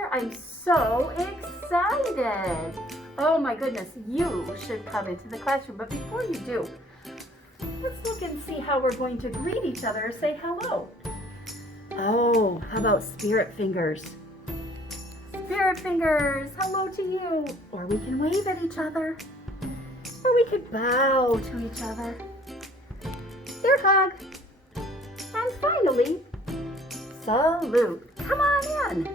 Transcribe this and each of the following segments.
here? I'm so excited. Oh my goodness, you should come into the classroom. But before you do, let's look and see how we're going to greet each other or say hello. Oh, how about spirit fingers? Spirit fingers, hello to you. Or we can wave at each other. Or we could bow to each other. Ear hug. And finally, salute. Come on in.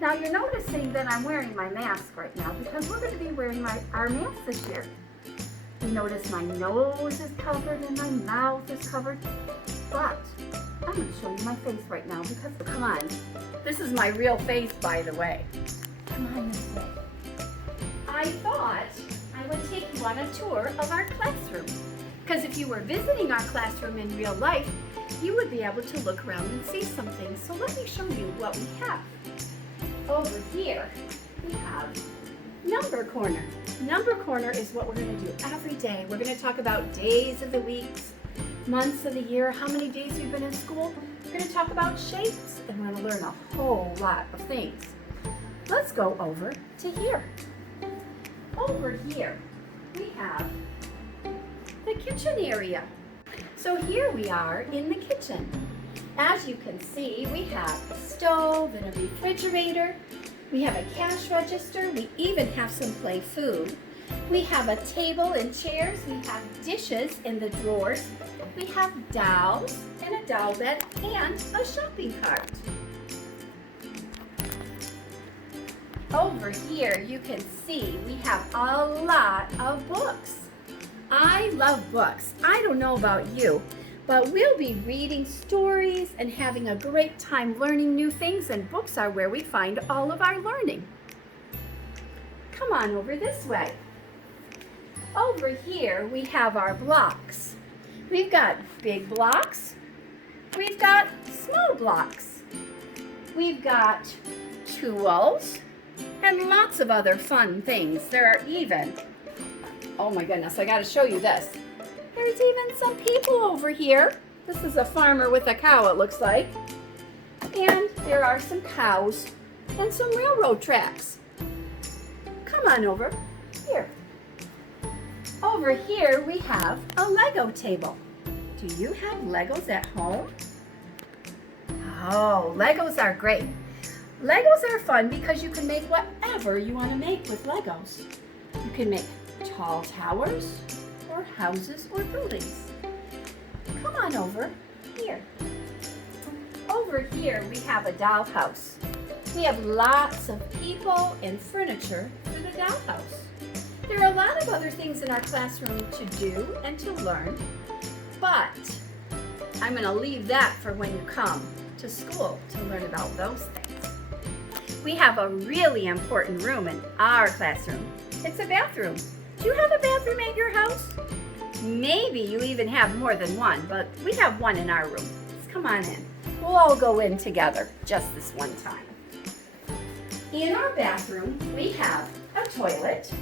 Now you're noticing that I'm wearing my mask right now because we're going to be wearing our mask this year. You notice my nose is covered and my mouth is covered, but I'm going to show you my face right now because, come on, this is my real face, by the way. Come on this way. I thought I would take you on a tour of our classroom because if you were visiting our classroom in real life, you would be able to look around and see some things. So let me show you what we have. Over here, we have Number Corner. Number Corner is what we're going to do every day. We're going to talk about days of the week, months of the year, how many days we've been in school. We're going to talk about shapes, and we're going to learn a whole lot of things. Let's go over to here. Over here, we have the kitchen area. So here we are in the kitchen. As you can see, we have a stove and a refrigerator. We have a cash register. We even have some play food. We have a table and chairs. We have dishes in the drawers. We have dolls and a doll bed and a shopping cart. Over here, you can see we have a lot of books. I love books. I don't know about you, but we'll be reading stories and having a great time learning new things, and books are where we find all of our learning. Come on over this way. Over here, we have our blocks. We've got big blocks. We've got small blocks. We've got tools and lots of other fun things. There are even, oh my goodness, I gotta show you this. There's even some people over here. This is a farmer with a cow, it looks like. And there are some cows and some railroad tracks. Come on over here. Over here we have a Lego table. Do you have Legos at home? Oh, Legos are great. Legos are fun because you can make whatever you want to make with Legos. You can make tall towers, or houses, or buildings. Come on over here. Over here we have a dollhouse. We have lots of people and furniture for the dollhouse. There are a lot of other things in our classroom to do and to learn, but I'm going to leave that for when you come to school to learn about those things. We have a really important room in our classroom. It's a bathroom. Do you have a bathroom at your house? Maybe you even have more than one, but we have one in our room. Let's come on in. We'll all go in together just this one time. In our bathroom, we have a toilet.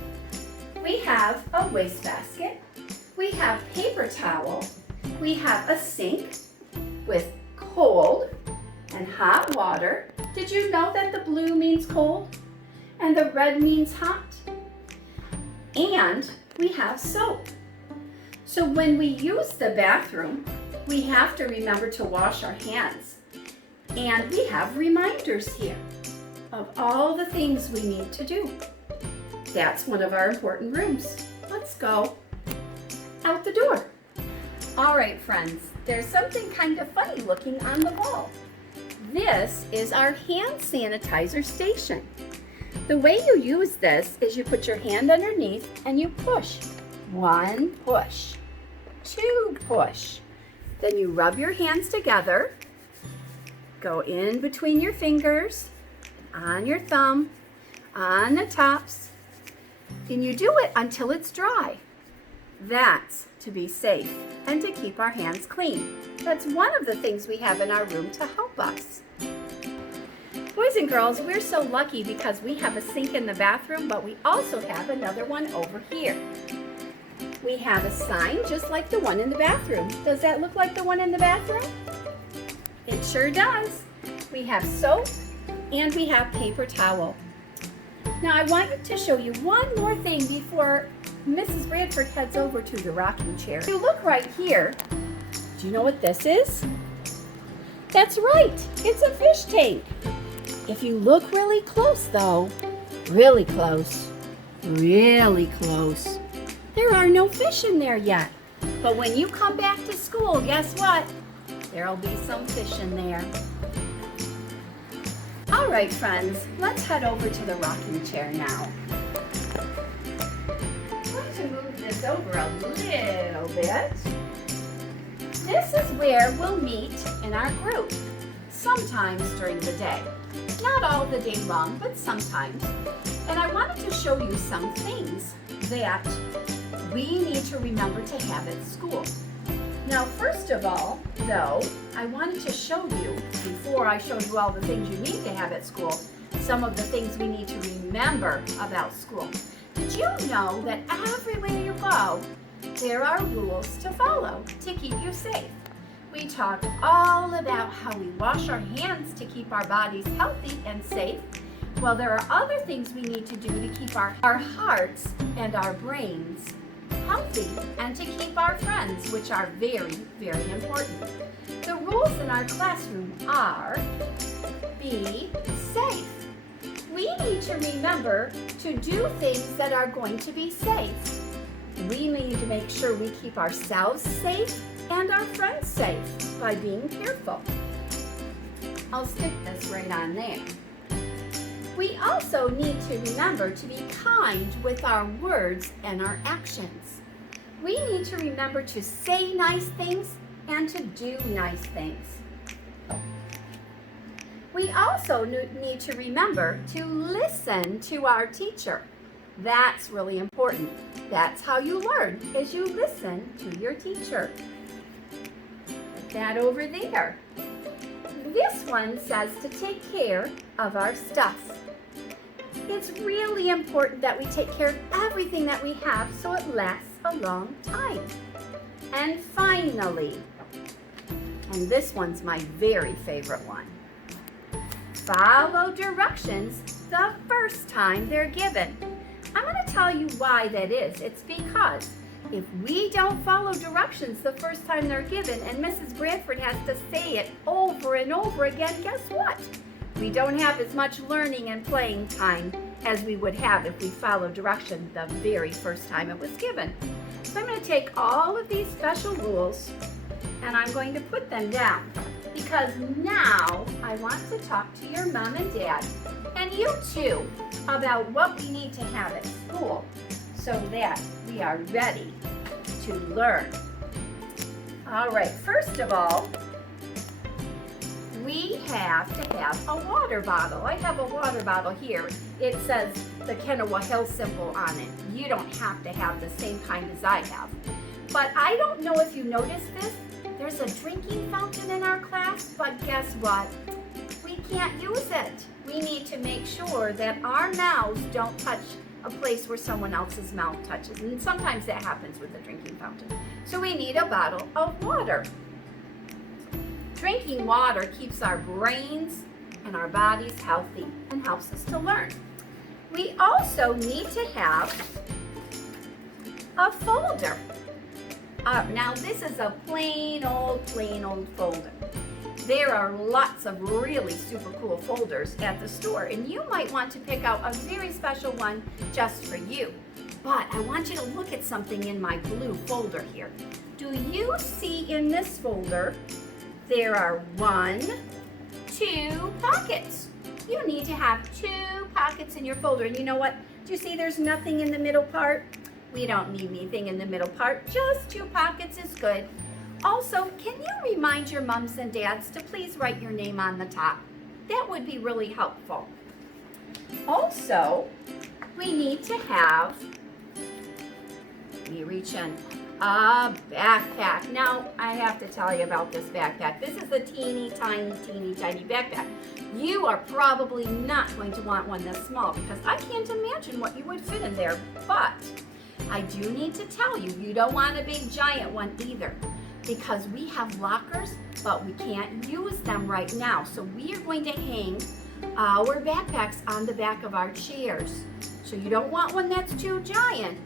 We have a wastebasket. We have paper towel. We have a sink with cold and hot water. Did you know that the blue means cold and the red means hot? And we have soap. So when we use the bathroom, we have to remember to wash our hands. And we have reminders here of all the things we need to do. That's one of our important rooms. Let's go out the door. All right, friends, there's something kind of funny looking on the wall. This is our hand sanitizer station. The way you use this is you put your hand underneath and you push. One push, two push. Then you rub your hands together, go in between your fingers, on your thumb, on the tops, and you do it until it's dry. That's to be safe and to keep our hands clean. That's one of the things we have in our room to help us. Boys and girls, we're so lucky because we have a sink in the bathroom, but we also have another one over here. We have a sign just like the one in the bathroom. Does that look like the one in the bathroom? It sure does. we have soap, and we have paper towel. Now I want to show you one more thing before Mrs. Bradford heads over to the rocking chair. If you look right here, do you know what this is? That's right, it's a fish tank. If you look really close though, really close, there are no fish in there yet. But when you come back to school, guess what? There'll be some fish in there. All right, friends, let's head over to the rocking chair now. I'm going to move this over a little bit. This is where we'll meet in our group, sometimes during the day. Not all the day long, but sometimes. And I wanted to show you some things that we need to remember to have at school. Now, first of all, though, I wanted to show you, before I showed you all the things you need to have at school, some of the things we need to remember about school. Did you know that everywhere you go, there are rules to follow to keep you safe? We talk all about how we wash our hands to keep our bodies healthy and safe. Well, there are other things we need to do to keep our hearts and our brains healthy and to keep our friends, which are very, very important. The rules in our classroom are: be safe. We need to remember to do things that are going to be safe. We need to make sure we keep ourselves safe and our friends safe by being careful. I'll stick this right on there. We also need to remember to be kind with our words and our actions. We need to remember to say nice things and to do nice things. We also need to remember to listen to our teacher. That's really important. That's how you learn, is you listen to your teacher. Put that over there. This one says to take care of our stuff. It's really important that we take care of everything that we have so it lasts a long time. And finally, and this one's my very favorite one, follow directions the first time they're given. I'm going to tell you why that is. It's because if we don't follow directions the first time they're given and Mrs. Bradford has to say it over and over again, guess what? We don't have as much learning and playing time as we would have if we followed direction the very first time it was given. So I'm going to take all of these special rules and I'm going to put them down, because now I want to talk to your mom and dad, and you too, about what we need to have at school so that we are ready to learn. All right, first of all, we have to have a water bottle. I have a water bottle here. It says the Kennewa Hill symbol on it. You don't have to have the same kind as I have. But I don't know if you noticed this. There's a drinking fountain in our class, but guess what? We can't use it. We need to make sure that our mouths don't touch a place where someone else's mouth touches. And sometimes that happens with the drinking fountain. So we need a bottle of water. Drinking water keeps our brains and our bodies healthy and helps us to learn. We also need to have a folder. Now this is a plain old folder. There are lots of really super cool folders at the store, and you might want to pick out a very special one just for you. But I want you to look at something in my blue folder here. Do you see in this folder, there are 1, 2 pockets. You need to have 2 pockets in your folder. And you know what? Do you see there's nothing in the middle part? We don't need anything in the middle part. Just 2 pockets is good. Also, can you remind your moms and dads to please write your name on the top? That would be really helpful. Also, we need to have, let me reach in, a backpack. Now, I have to tell you about this backpack. This is a teeny tiny backpack. You are probably not going to want one this small because I can't imagine what you would fit in there. But I do need to tell you, you don't want a big giant one either, because we have lockers but we can't use them right now. So we are going to hang our backpacks on the back of our chairs. So you don't want one that's too giant.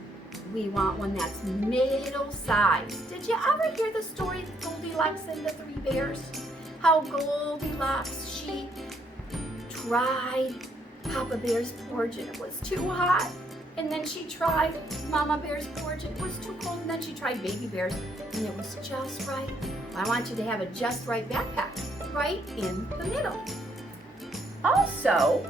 We want one that's middle size. Did you ever hear the story of Goldilocks and the Three Bears? How Goldilocks, she tried Papa Bear's porridge and it was too hot. And then she tried Mama Bear's porridge and it was too cold. And then she tried Baby Bear's and it was just right. I want you to have a just right backpack right in the middle. Also,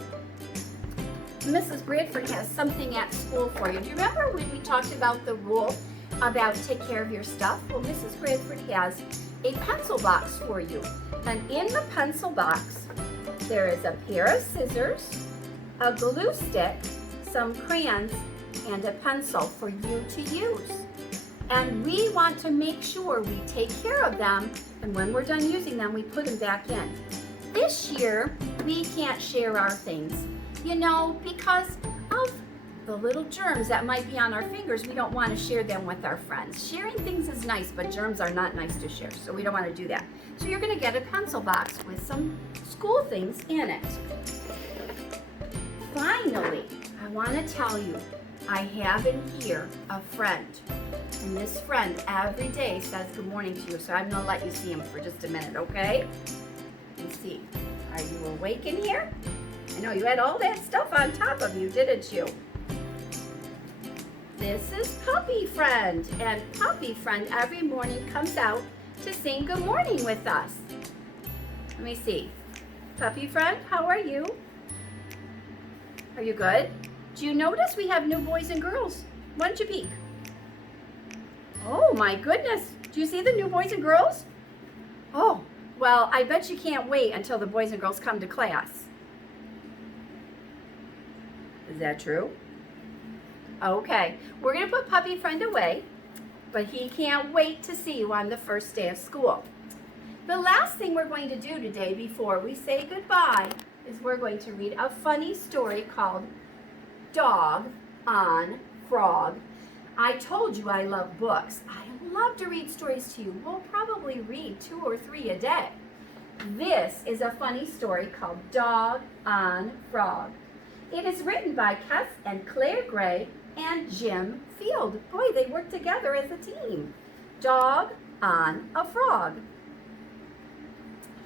Mrs. Bradford has something at school for you. Do you remember when we talked about the rule about take care of your stuff? Well, Mrs. Bradford has a pencil box for you. And in the pencil box, there is a pair of scissors, a glue stick, some crayons, and a pencil for you to use. And we want to make sure we take care of them, and when we're done using them, we put them back in. This year, we can't share our things, because of the little germs that might be on our fingers. We don't want to share them with our friends. Sharing things is nice, but germs are not nice to share, so we don't want to do that. So you're going to get a pencil box with some school things in it. Finally, I want to tell you, I have in here a friend. And this friend every day says good morning to you, so I'm going to let you see him for just a minute, okay? Let's see. Are you awake in here? I know you had all that stuff on top of you, didn't you? This is Puppy Friend, and Puppy Friend every morning comes out to sing good morning with us. Let me see. Puppy Friend, how are you? Are you good? Do you notice we have new boys and girls? Why don't you peek? Oh my goodness. Do you see the new boys and girls? Oh, well, I bet you can't wait until the boys and girls come to class. Is that true? Okay, we're going to put Puppy Friend away, but he can't wait to see you on the first day of school. The last thing we're going to do today before we say goodbye is we're going to read a funny story called Dog on Frog. I told you I love books. I love to read stories to you. We'll probably read 2 or 3 a day. This is a funny story called Dog on Frog. It is written by Kess and Claire Gray and Jim Field. Boy, they work together as a team. Dog on a Frog.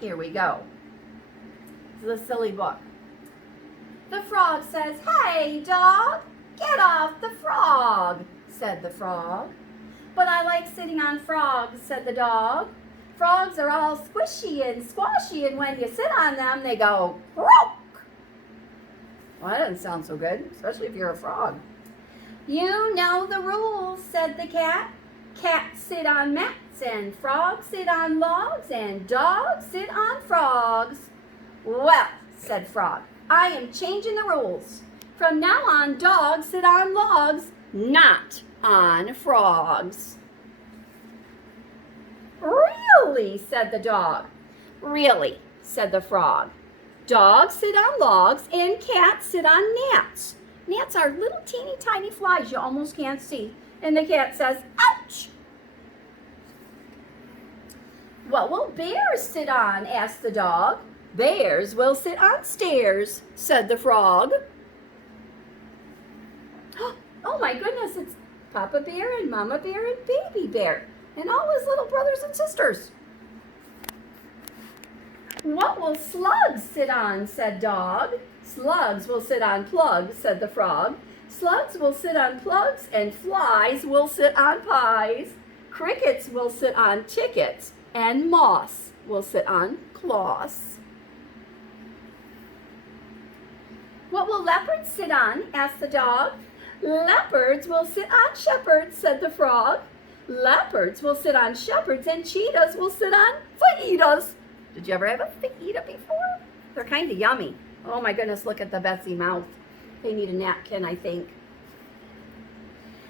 Here we go. This is a silly book. The frog says, "Hey, dog, get off the frog," said the frog. "But I like sitting on frogs," said the dog. "Frogs are all squishy and squashy, and when you sit on them, they go croak." Well, that doesn't sound so good, especially if you're a frog. "You know the rules," said the cat. "Cats sit on mats, and frogs sit on logs, and dogs sit on frogs." "Well," said Frog, "I am changing the rules. From now on, dogs sit on logs, not on frogs." "Really?" said the dog. "Really," said the frog. "Dogs sit on logs and cats sit on gnats. Gnats are little teeny tiny flies you almost can't see." And the cat says, "Ouch!" "What will bears sit on?" asked the dog. "Bears will sit on stairs," said the frog. Oh my goodness, it's Papa Bear and Mama Bear and Baby Bear and all his little brothers and sisters. "What will slugs sit on?" said Dog. "Slugs will sit on plugs," said the frog. "Slugs will sit on plugs, and flies will sit on pies. Crickets will sit on tickets, and moss will sit on cloths." "What will leopards sit on?" asked the dog. "Leopards will sit on shepherds," said the frog. "Leopards will sit on shepherds, and cheetahs will sit on fajitas." Did you ever have a fajita before? They're kind of yummy. Oh my goodness, look at the Betsy mouth. They need a napkin, I think.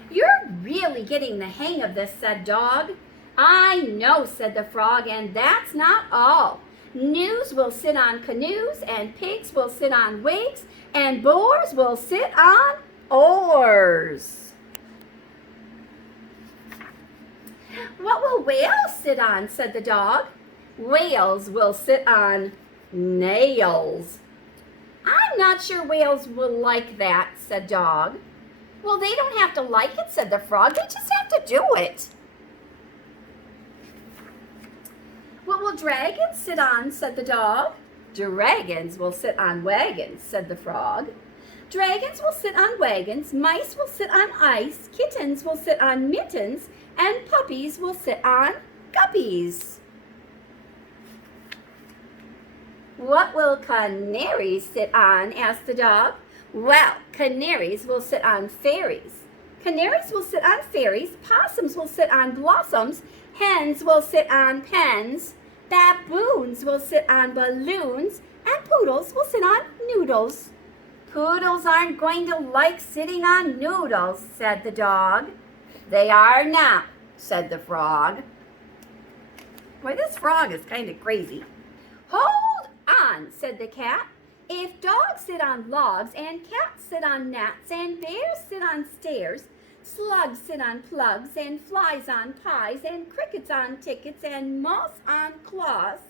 "You're really getting the hang of this," said Dog. "I know," said the frog, "and that's not all. Gnus will sit on canoes, and pigs will sit on wigs, and boars will sit on oars." "What will whales sit on?" said the dog. Whales will sit on nails. I'm not sure whales will like that, said Dog. Well, they don't have to like it, said the Frog. They just have to do it. What will dragons sit on, said the Dog. Dragons will sit on wagons, said the Frog. Dragons will sit on wagons, mice will sit on ice, kittens will sit on mittens, and puppies will sit on guppies. What will canaries sit on, asked the Dog. Well, canaries will sit on fairies. Canaries will sit on fairies, possums will sit on blossoms, hens will sit on pens, baboons will sit on balloons, and poodles will sit on noodles. Poodles aren't going to like sitting on noodles, said the Dog. They are not, said the Frog. Boy, this frog is kind of crazy. Hold on, said the Cat. If dogs sit on logs, and cats sit on gnats, and bears sit on stairs, slugs sit on plugs, and flies on pies, and crickets on tickets, and moths on cloths,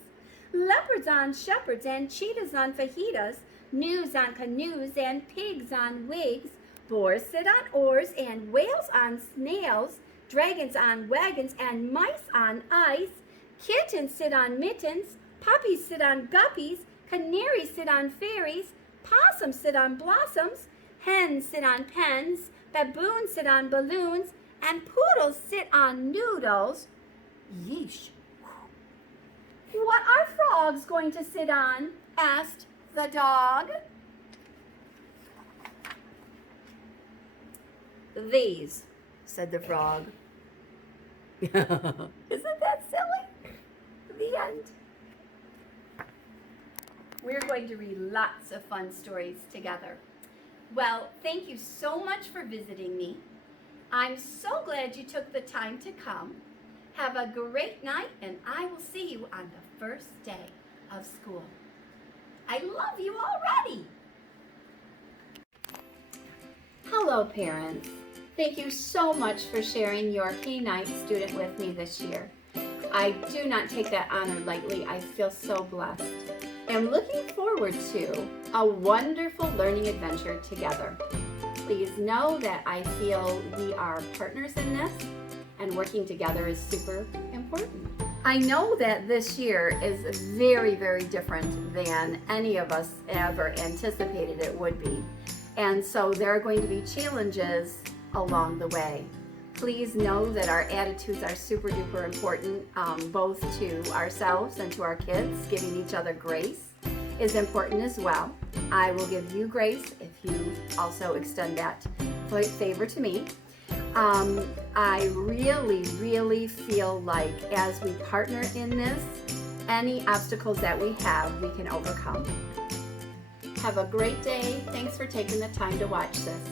leopards on shepherds, and cheetahs on fajitas, gnus on canoes, and pigs on wigs, boars sit on oars, and whales on snails, dragons on wagons, and mice on ice, kittens sit on mittens, puppies sit on guppies, canaries sit on fairies, possums sit on blossoms, hens sit on pens, baboons sit on balloons, and poodles sit on noodles. Yeesh. What are frogs going to sit on? Asked the Dog. These, said the Frog. Isn't that silly? The end. We're going to read lots of fun stories together. Well, thank you so much for visiting me. I'm so glad you took the time to come. Have a great night, and I will see you on the first day of school. I love you already. Hello, parents. Thank you so much for sharing your K-9 student with me this year. I do not take that honor lightly. I feel so blessed. I'm looking forward to a wonderful learning adventure together. Please know that I feel we are partners in this, and working together is super important. I know that this year is very, very different than any of us ever anticipated it would be. And so there are going to be challenges along the way. Please know that our attitudes are super duper important, both to ourselves and to our kids. Giving each other grace is important as well. I will give you grace if you also extend that favor to me. I really, really feel like as we partner in this, any obstacles that we have, we can overcome. Have a great day. Thanks for taking the time to watch this.